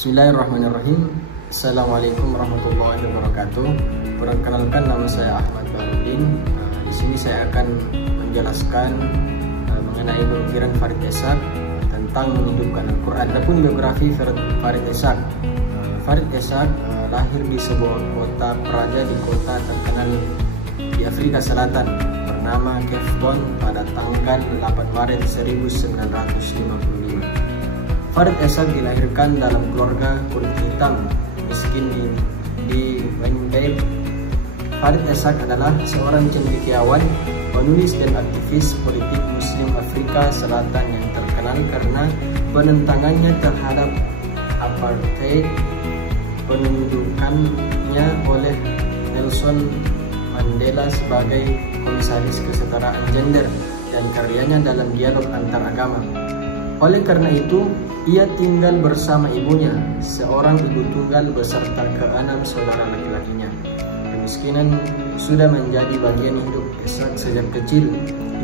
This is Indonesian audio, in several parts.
Bismillahirrahmanirrahim. Assalamualaikum warahmatullahi wabarakatuh. Perkenalkan, nama saya Ahmad Bahrudin. Di sini saya akan menjelaskan mengenai pemikiran Farid Eshaq tentang menghidupkan Al-Quran. Adapun biografi Farid Eshaq. Farid Eshaq lahir di sebuah kota praja di kota terkenal di Afrika Selatan bernama Cape Town pada tanggal 8 Maret 1955. Farid Eshaq dilahirkan dalam keluarga kulit hitam miskin di Windhoek. Farid Eshaq adalah seorang cendekiawan, penulis dan aktivis politik Muslim Afrika Selatan yang terkenal karena penentangannya terhadap apartheid, penunjukannya oleh Nelson Mandela sebagai komisaris kesetaraan gender, dan karyanya dalam dialog antar agama. Oleh karena itu, ia tinggal bersama ibunya, seorang ibu tunggal beserta ke-6 saudara laki-lakinya. Kemiskinan sudah menjadi bagian hidup Eshaq sejak kecil.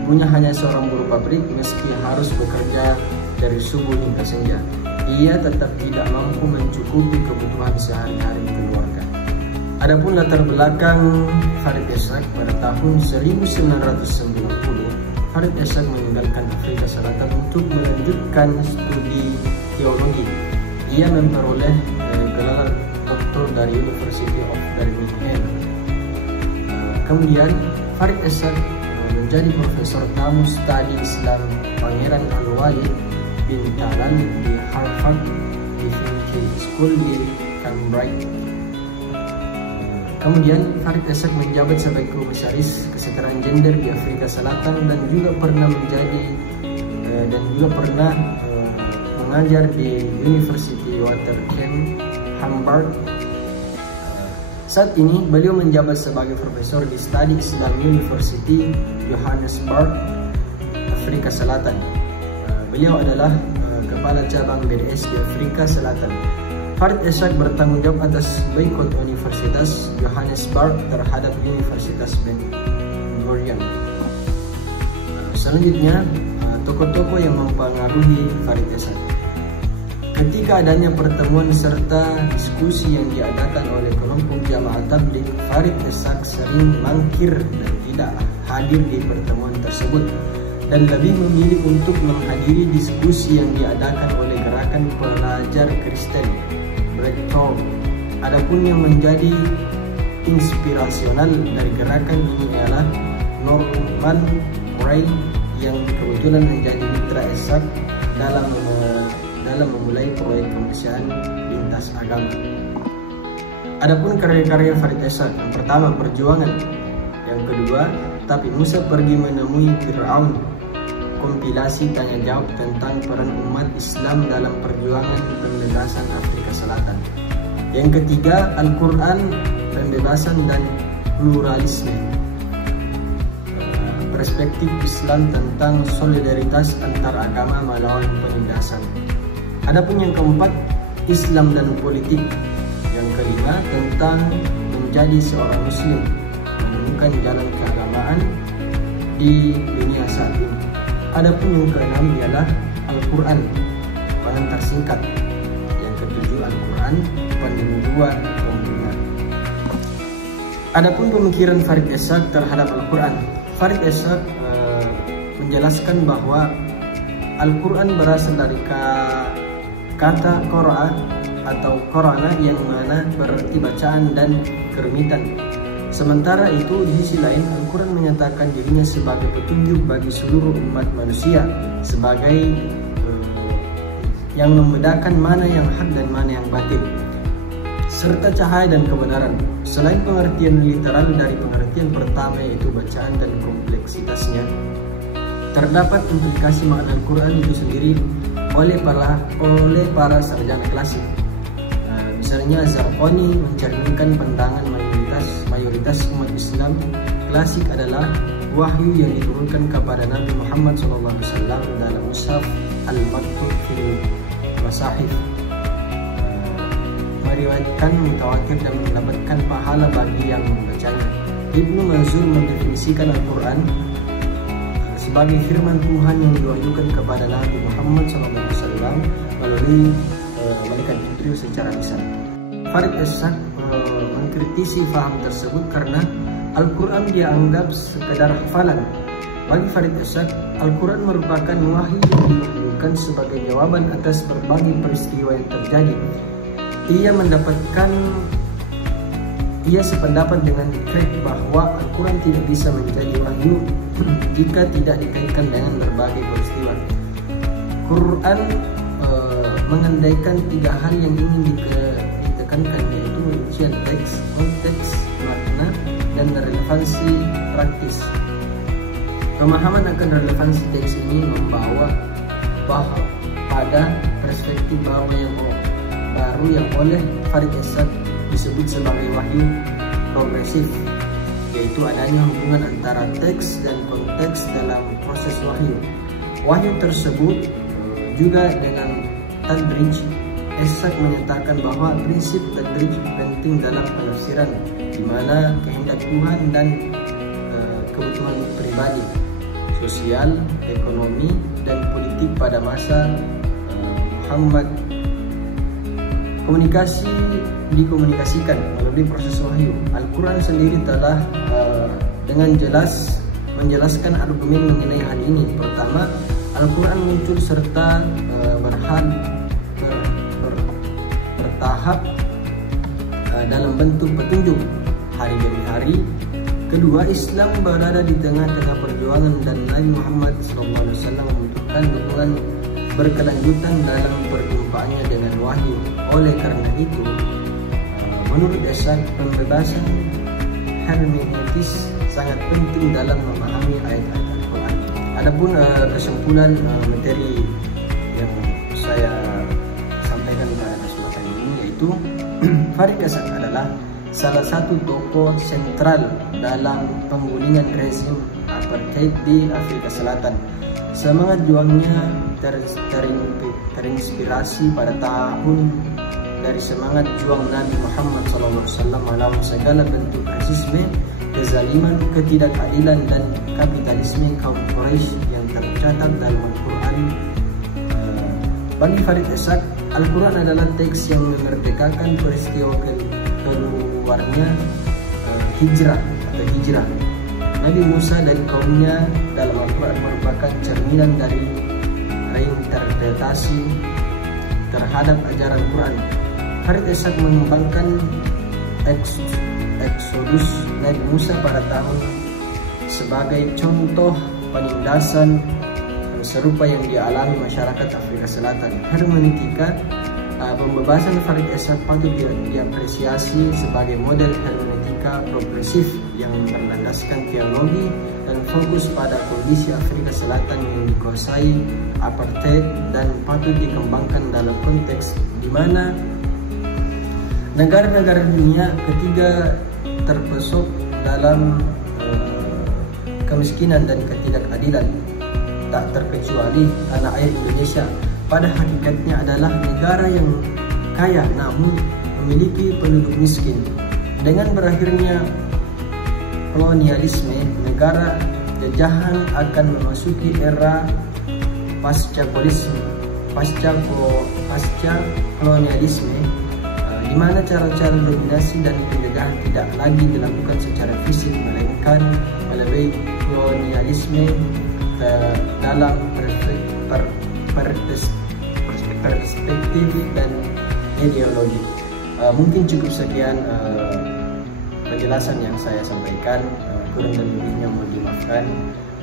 Ibunya hanya seorang buruh pabrik, meski harus bekerja dari subuh hingga senja. Ia tetap tidak mampu mencukupi kebutuhan sehari-hari keluarga. Adapun latar belakang Farid Eshaq, pada tahun 1990, Farid Eshaq meninggalkan Afrika Selatan untuk melanjutkan studi teologi. Ia memperoleh gelar doktor dari University of Birmingham. Kemudian Farid Eshaq menjadi profesor tamu studi Islam Pangeran Al-Walid bin Talal di Harvard Divinity School di Cambridge. Kemudian Farid Eshaq menjabat sebagai komisaris kesetaraan gender di Afrika Selatan dan juga pernah mengajar di University Waterkemp, Hamburg. Saat ini beliau menjabat sebagai profesor di Studi Islam University Johannesburg, Afrika Selatan. Beliau adalah kepala cabang BDS di Afrika Selatan. Farid Eshaq bertanggung jawab atas boikot Universitas Johannesburg terhadap Universitas Ben Gurion. Selanjutnya, tokoh-tokoh yang mempengaruhi Farid Eshaq. Ketika adanya pertemuan serta diskusi yang diadakan oleh kelompok jamaah tabligh, Farid Eshaq sering mangkir dan tidak hadir di pertemuan tersebut, dan lebih memilih untuk menghadiri diskusi yang diadakan oleh gerakan pelajar Kristen, Black Talk. Adapun yang menjadi inspirasional dari gerakan ini ialah Norman Wright yang kebetulan menjadi mitra Eshaq dalam memulai proyek kemanusiaan lintas agama. Adapun karya-karya Farid Eshaq, yang pertama Perjuangan, yang kedua Tapi Musa Pergi Menemui Fir'aun, kompilasi tanya jawab tentang peran umat Islam dalam perjuangan pembebasan Afrika Selatan. Yang ketiga, Al-Quran, pembebasan dan pluralisme, perspektif Islam tentang solidaritas antar agama melawan penindasan. Adapun yang keempat, Islam dan politik. Yang kelima, tentang menjadi seorang muslim, menemukan jalan keagamaan di dunia saat ini. Adapun yang keenam ialah Al-Quran, pengantar singkat. Yang ketujuh, Al-Quran, pendua pembina. Adapun pemikiran Farid Eshaq terhadap Al-Quran. Farid Eshaq menjelaskan bahwa Al-Quran berasal dari kata Qura'a atau Qur'ana yang mana berarti bacaan dan kermitan. Sementara itu, di sisi lain, Al-Quran menyatakan dirinya sebagai petunjuk bagi seluruh umat manusia, sebagai yang membedakan mana yang hak dan mana yang batil, serta cahaya dan kebenaran. Selain pengertian literal dari pengertian pertama, yaitu bacaan dan kompleksitasnya, terdapat implikasi makna Al-Quran itu sendiri oleh para sarjana klasik. Misalnya Zarqani mencerminkan pandangan mayoritas umat Islam klasik adalah wahyu yang diturunkan kepada Nabi Muhammad SAW dalam mushaf al-maktub fil masahif, meriwayatkan mutawatir dan mendapatkan pahala bagi yang membacanya. Ibnu Manzur mendefinisikan Al-Quran sebagai firman Tuhan yang diwahyukan kepada Nabi Muhammad SAW melalui malaikat Jibril. wahyu secara lisan. Farid Es-Sak mengkritisi faham tersebut karena Al-Quran dia anggap sekedar hafalan. Bagi Farid Es-Sak, Al-Quran merupakan wahyu yang ditunjukkan sebagai jawaban atas berbagai peristiwa yang terjadi. Ia sependapat dengan Craig bahwa Al-Quran tidak bisa menjadi wahyu jika tidak dikaitkan dengan berbagai peristiwa. Quran mengandaikan 3 hal yang ingin ditekankan, yaitu rincian teks, konteks, makna, dan relevansi praktis. Pemahaman akan relevansi teks ini membawa pada perspektif baru yang oleh Farid Es-Sak disebut sebagai wahyu progresif, yaitu adanya hubungan antara teks dan konteks dalam proses wahyu. Wahyu tersebut juga dengan tadrij. Es-Sak menyatakan bahwa prinsip tadrij penting dalam penafsiran, di mana kehendak Tuhan dan kebutuhan pribadi, sosial, ekonomi, dan politik pada masa Muhammad dikomunikasikan melalui proses wahyu. Al-Quran sendiri telah dengan jelas menjelaskan argumen mengenai hal ini. Pertama, Al-Quran muncul serta bertahap dalam bentuk petunjuk hari demi hari. Kedua, Islam berada di tengah-tengah perjuangan dan Nabi Muhammad SAW membutuhkan dukungan berkelanjutan dalam perjumpaannya dengan wahyu. Oleh karena itu, menurut Es-Sak, pembebasan hermeneutis sangat penting dalam memahami ayat-ayat Al-Quran. Adapun kesimpulan materi yang saya sampaikan pada kesempatan ini, yaitu Farid Es-Sak adalah salah satu tokoh sentral dalam penggulingan rezim apartheid di Afrika Selatan. Semangat juangnya terinspirasi pada tahun dari semangat juang Nabi Muhammad SAW melawan segala bentuk rasisme, kezaliman, ketidakadilan, dan kapitalisme kaum Quraisy yang tercatat dalam Al-Quran. Bagi Farid Es-Sak, Al-Quran adalah teks yang memerdekakan peristiwa keluarnya hijrah. Nabi Musa dan kaumnya dalam Al-Quran merupakan cerminan dari reinterpretasi terhadap ajaran Quran. Farid Es-Sak mengembangkan Exodus Nabi Musa pada tahun sebagai contoh penindasan serupa yang dialami masyarakat Afrika Selatan. Hermeneutika pembebasan Farid Es-Sak patut diapresiasi sebagai model hermeneutika progresif yang berlandaskan teologi dan fokus pada kondisi Afrika Selatan yang dikuasai apartheid, dan patut dikembangkan dalam konteks di mana negara-negara dunia ketiga terpesok dalam kemiskinan dan ketidakadilan, tak terkecuali tanah air Indonesia. Pada hakikatnya adalah negara yang kaya namun memiliki penduduk miskin. Dengan berakhirnya kolonialisme, negara jajahan akan memasuki era pasca kolonialisme, di mana cara-cara dominasi dan penjajahan tidak lagi dilakukan secara fisik, melainkan melalui kolonialisme dalam perspektif dan ideologi. Mungkin cukup sekian penjelasan yang saya sampaikan. Kurang dan lebihnya mohon dimaafkan.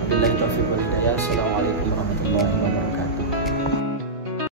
Wabillahi taufiq wal hidayah.